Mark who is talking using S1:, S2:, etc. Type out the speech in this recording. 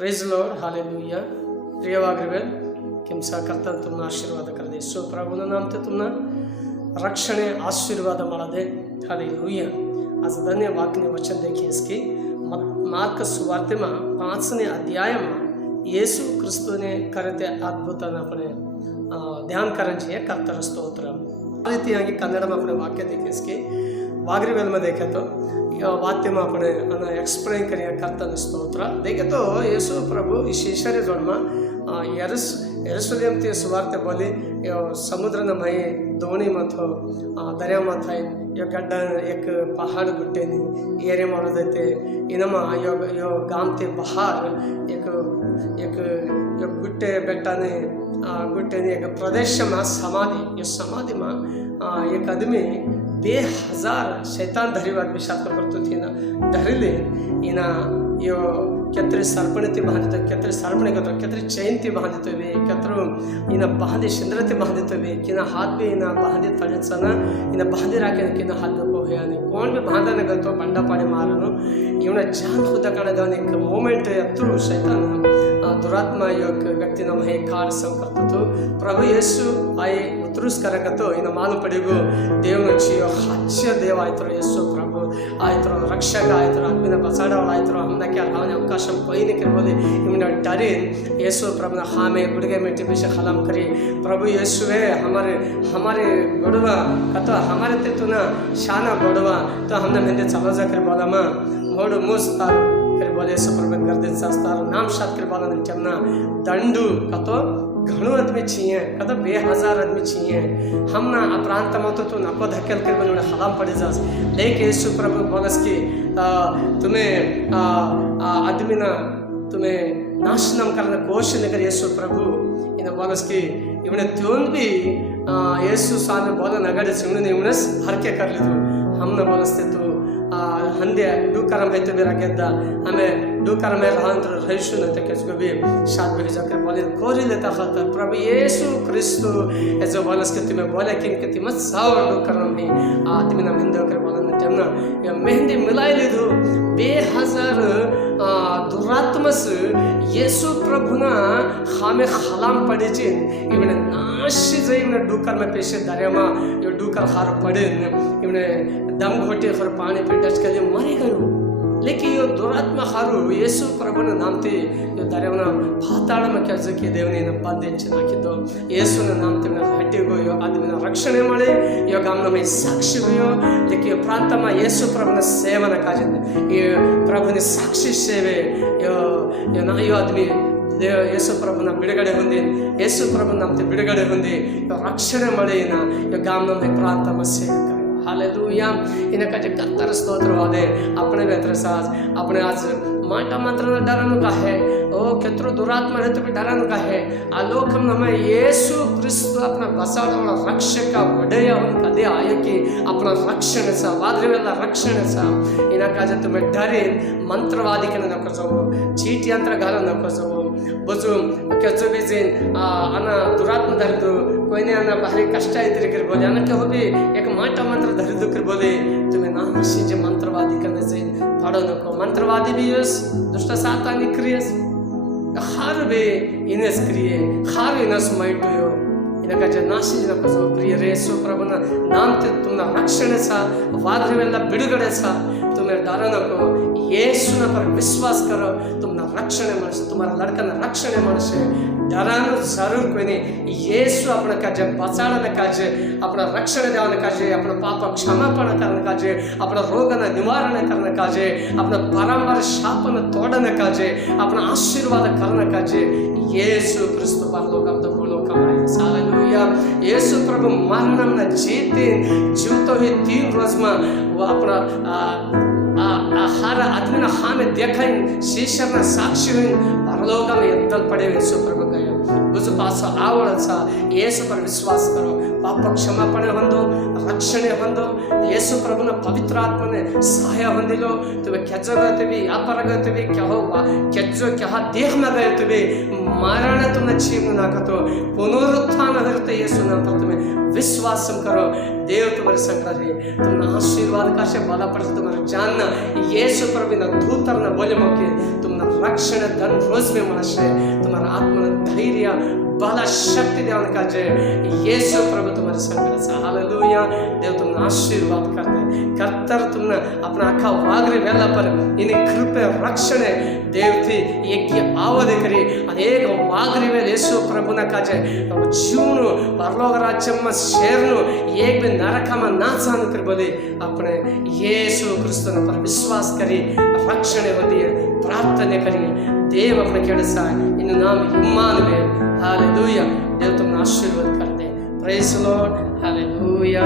S1: Praise Lord हाले लुया प्रिय वाग्रवेल ಕೆಂಸ ಕರ್ತನ ತುಮನ ಆಶೀರ್ವಾದ ಕರೆದೆ ಸೊ ಪ್ರಭುನ ನಾಮತೆ ತುಮನ ರಕ್ಷಣೆ ಆಶೀರ್ವಾದ ಮಾಡದೆ ಹಾಲೆ ಲುಯ್ಯ आज धन्य वाक्य वचन देखिए इसके मार्क सुवार्ते में पाँचवें अध्याय में यीशु क्रिस्तु ने करते ಅದ್ಭುತ अपने ध्यान करन चाहिए कर्तर ಸ್ತೋತ್ರ ಆ ರೀತಿಯಾಗಿ ಕನ್ನಡ ಮಕ್ಕಳ ವಾಕ್ಯ ದೇಖಿಸ್ಕೆ ವಾಗ್ರಿವೆಲ್ಮದೇಖತು ವಾತ್ಯಮಾಪಣೆ ಅನ್ನ ಎಕ್ಸ್ಪ್ರೈಂಕರಿಯ ಕರ್ತನ ಸ್ತೋತ್ರ. ದೇಖತು ಯೇಸು ಪ್ರಭು ಈ ಶೇಷರಿ ದೊಡ್ಮ ಎರಸ್ ಎರಸಲಿಯಂತಿಯ ಸುವಾರ್ತೆ ಬೋಲಿ ಸಮುದ್ರನ ಮೈ, ದೋಣಿ ಮತ್ತು ದರ್ಯ ಮಾತಾಯಿ ಯೋ ಗಡ್ಡ ಎಕ್ ಪಹಾಡ್ ಗುಟ್ಟೇನಿ, ಏರೆ ಮಾಡೋದೈತೆ ಇನಮ, ಯೋ ಯೋ ಗಾಮ್ತೆ ಪಹಾರ್ ಎಕ್ ಎಕ್ ಗುಟ್ಟೆ ಬೆಟ್ಟನೇ ಗುಟ್ಟೇನಿ ಎಕ್ ಪ್ರದೇಶ ಮಾ ಸಮಾಧಿ, ಯೋ ಸಮಾಧಿ ಮಾ समाधि यो समाधि में आ, एक आदमी बे हजार शैतान धरी वाद विषाद करतो थी ना धरले इना यो ಕೆತ್ತರಿ ಸರ್ಪಣತಿ ಬಾಂಧಿತ ಕೆತ್ತರಿ ಸರ್ಪಣೆ ಕತ್ರ ಕೆತ್ತರಿ ಚೈಂತಿ ಬಾಂಧಿತವೆ ಕೆತ್ತರು ಇನ್ನ ಬಾಂಧಿ ಶಿಂದ್ರತೆ ಬಾಂಧಿತವೆ ಕಿನ ಹಾತ್ ಬಿ ಇನ್ನ ಬಾಂಧಿ ತಳಿಸನ ಇನ್ನ ಬಾಂಧಿ ರಾಕೆ ಕಿನ ಹಾತ್ ಬೇಕು ಹೇಳಿ ಕೋಣ್ ಬಿ ಬಾಂಧನ ಗಂತು ಬಂಡ ಪಾಡಿ ಮಾರನು ಇವನ ಜಾನ್ ಹುದ್ದ ಕಾಣದವನ एक मोमेंट ಎತ್ತರು शैतान ಆ, ದುರಾತ್ಮ ಯೋಗ ವ್ಯಕ್ತಿ ನಮ್ಮ ಹೇ ಕಾಡ್ ಸಂಕರ್ತತು ಪ್ರಭು ಯೇಸು ಆಯ್ ಉತ್ತರುಸ್ ಕರಕತ್ತು ಇನ್ನು ಮಾನು ಪಡಿಗು ದೇವ್ నుంచి ಹಚ್ಚ ದೇವ ಆಯ್ತರು ಯೇಸು ಪ್ರಭು ಆಯ್ತರು ರಕ್ಷಕ ಆಯ್ತರು ಅದ್ಮಿನ ಬಸಾಡವಳ ಆಯ್ತರು ಹಮ್ನಕ್ಕೆ ಅವನ ಅವಕಾಶ ಪೈನೆ ಕಿರ್ಬೋದು ಇಮ್ನ डरीन यीशु प्रभु ने हामे गुड़गे में टिपे से खलम करी प्रभु यीशुवे हमारे हमारे गोड़वा कतो हमारे ते तू ना शाना गोड़वा तो हमने मेंदे चलो जा कर बोला मां मोड़ मुस तारो कर बोले यीशु प्रभु कर दिन सास्तारो नाम शाद कर बोला ने चमना दंडू कतो घणो आदमी छिए कतो बे हजार आदमी छिए हम ना अपरांत मत तो नको धकेल कर बोले हलाम पड़े जास लेके यीशु प्रभु बोलस की आ, तुम्हें आ, आ, आदमी ना तुम्हें नाशनम करने घोषणा कर 한데 누가람 했던 베라겠다 아메 누가람 해 한트로 할수는 때께서 비 शाद में बोले गोरी लेता खाता प्रभु यीशु क्रिस्तु। ऐसे वनस्पति बोले किन के तिमत साव करम ही, आदमी ना मिंदो कर बोलन तेमना या मेहंदी मिलाई लीधो 2000 દિવસ યેસુ પ્રભુના હામે ખલામ પડી જઈને એમણે નાશી જઈને ડુકરમાં પેશે દરિયામાં એ ડુકર હાર પડીને એમણે દમ ઘોટી ખોર પાણી પી ડચકાલી મરી ગયું लेकिन ದುರಾತ್ಮ ಹಾರು ಯೇಸು ಪ್ರಭುನ ನಾಮತಿ ಇವು ಪಾತಾಳ ಪಾತಾಳಮ ಕೆಲಸಕ್ಕೆ ದೇವನೇನು ಬಂಧಿಂಚಿ ಹಾಕಿದ್ದು ಯೇಸುನ ನಾಮತಿ ಹಟ್ಟಿಗೋಯೋ ಅದನ್ನ ರಕ್ಷಣೆ ಮಾಡಿ ಇವಾಗ ಗಮನಮೈ ಸಾಕ್ಷಿಗೋಯೋ ಇದಕ್ಕೆ ಪ್ರಾಂತಮ ಯೇಸು ಪ್ರಭುನ ಸೇವನ ಕಾಜಿಂದ ಈ ಪ್ರಭುನ ಸಾಕ್ಷಿ ಸೇವೆ ನಾಯೋ ಅದ್ವಿ ದೇವ ಯೇಸು ಪ್ರಭುನ ಬಿಡುಗಡೆ ಹೊಂದಿ ಯೇಸು ಪ್ರಭು ನಮ್ದು ಬಿಡುಗಡೆ ಹೊಂದಿ ರಕ್ಷಣೆ ಮಳೆಯಿನ ಗಾಮನ ಪ್ರಾಂತಮ ಸೇವೆ હાલેલુયા એના કાજે કરતર સ્તોત્ર હોદે આપણે વેત્ર સાસ આપણે આજ ಮಾಟ ಮಾತ್ರ ಡರನು ಕಾಹೆ. ಓ, ಕೆತ್ರು ದುರಾತ್ಮ ಹೆತ್ತಕ್ಕೆ ಡರನು ಕಾಹೆ. ಆ ಲೋಕ ನಮ್ಮ ಯೇಸು ಕ್ರಿಸ್ತು ಅಪ್ಪನ ಬಸವನವಳ ರಕ್ಷಕ ಒಡೆಯ ಅವನ ಕದೆ ಆಯಕಿ ಅಪ್ಪನ ರಕ್ಷಣೆ ಸಹ ವಾದ್ರವೆಲ್ಲ ರಕ್ಷಣೆ ಸಹ ಇನಕ್ಕಾಜೆ ತುಂಬ ಡರಿ ಮಂತ್ರವಾದಿಕನ ನಕ್ಕಸವು ಚೀಟಿ ಅಂತರ ಗಾಲ ನಕ್ಕಸವು ಬಸು ಕೆಚ್ಚು ಬಿಸಿ ಅನ ದುರಾತ್ಮ ಧರಿದು ಕೊಯ್ನೆಯನ್ನು ಭಾರಿ ಕಷ್ಟ ಇದ್ದಿರ್ಕಿರ್ಬೋದು ಏನಕ್ಕೆ ಹೋಗಿ ಯಾಕೆ ಮಾಟ ಮಂತ್ರ ಧರಿದಿರ್ಕಿರ್ಬೋದು ತುಮೆ ನಾನು ಸಿಂಜ ಮಂತ್ರವಾದಿ ಕನಸಿ ಪಾಡೋನಕ್ಕೋ ಮಂತ್ರವಾದಿ ಬಿ ಯೋಸ್ ದುಷ್ಟ ಸಾತಾನಿ ಕ್ರಿಯಸ್ ಹಾರು ಬಿ ಇನಸ್ ಕ್ರಿಯೆ ಹಾರು ಇನಸ್ ಮೈಟು ಯೋ ಇದಕ್ಕೆ ನಾಶಿನ ಪ್ರಿಯರೇ ಸುಪ್ರಭುನ ನಾಮ ತುಮ್ನ ರಕ್ಷಣೆ ಸಹ ವಾದ್ರವೆಲ್ಲ ಬಿಡುಗಡೆ ಸಹ ತುಮೆ ಡರನಕ್ಕೋ विश्वास करो तुम्हारा रक्षण तुम्हारा लड़का रक्षण है मनुष्य ज़रूर को येसु का अपना रक्षण देवाने का अपना पाप क्षमापण करने का अपना रोग निवारण करने का जे अपना परम्बर शापन तोड़ने का अपना आशीर्वाद करने का प्रभु जीते जीवतो ही तीन रोज में वो अपना ఆహార అదమిన హామీ దేఖైన్ శీర్షన సాక్షి పరలోకం ఎద్దలు పడే వేసు ప్రభుకయ్యా ಗುಸುಪಾಸು ಆವಳ ಸಹ ಯೇಸುಪರ ವಿಶ್ವಾಸಕರು ಪಾಪ ಕ್ಷಮಾಪಣೆ ಹೊಂದು ರಕ್ಷಣೆ ಹೊಂದು ಯೇಸು ಪ್ರಭುನ ಪವಿತ್ರಾತ್ಮನೆ ಸಹಾಯ ಹೊಂದಿಲು. ತುಂಬ ಕೆಜ್ಜೋಗತೀವಿ ಯಾಪರಗತ್ತೀವಿ ಕೆಹ, ಕೆಜ್ಜೋ, ಕೆಹ ದೇಹನಾಗತೀವಿ ಮರಣ ತುನ ಆಗತ್ತು ಪುನರುತ್ಥಾನ ಇರುತ್ತೆ ಯೇಸು ಪ್ರತಿಮೆ. ವಿಶ್ವಾಸಂ ಕರೋ ದೇವ ತುಮರ ಸಂಗ್ರಹಿ ಆಶೀರ್ವಾದ ಕಾಶ ಬಲಪಡಿಸಿ ತುಮರ ಜಾನ್ನ ಯೇಸು ಪ್ರಭುವಿನ ದೂತರನ್ನ ಬೋಲೆ ಮುಖ್ಯ ತುಂಬ ರಕ್ಷಣೆ ದನ್ ರೋಜ್ಮೆ ಮನಸ್ಸೇ ತುಮರ ಆತ್ಮನ ಧೈರ್ಯ ಧೈರ್ಯ ಬಲ ಶಕ್ತಿ ದೇವನ ಕಾಜ ಯೇಸು ಪ್ರಭು ತುಮಾರ ಸಂಕಲಸ ಹಾಲೆಲೂಯ ದೇವ ತುಮ್ನ ಆಶೀರ್ವಾದ ಕರ್ತೆ. ಕರ್ತರ ತುಮ್ನ ಅಪನ ಅಕ್ಕ ವಾಗ್ರೆ ವೆಲ್ಲ ಪರ. ಇನ್ನು ಕೃಪೆ, ರಕ್ಷಣೆ, ದೇವತಿ ಯಜ್ಞ ಆವದೆ ಕರಿ. ಅದೇಗ ಮೇಲೆ ಯೇಸು ಪ್ರಭುನ ಕಾಜೆ ನಮ್ಮ ಜೀವನು, ಪರಲೋಕ ರಾಜ್ಯಮ್ಮ ಶೇರ್ನು ಏಗ್ ನರಕಮ ನಾಸ ಅಂತಿರ್ಬೋದು ಅಪ್ಪಣೆ, ಯೇಸು ಕ್ರಿಸ್ತನ ಪರ ವಿಶ್ವಾಸ ಕರಿ, ರಕ್ಷಣೆ ಹೊಂದಿಯ, ಪ್ರಾರ್ಥನೆ ಕರಿ. ದೇವ ಪ್ರಕಟಿಸ್ತಾನೆ ಇನ್ನು ನಾವು ಇಮ್ಮಾನುವೆ ಹಾಲೆಲೂಯ ದೇವ ತಮ್ಮನ್ನು ಆಶೀರ್ವಾದ ಕರೆದೆ ಪ್ರೈಸ್ ಲಾರ್ಡ್ ಹಾಲೆಲೂಯ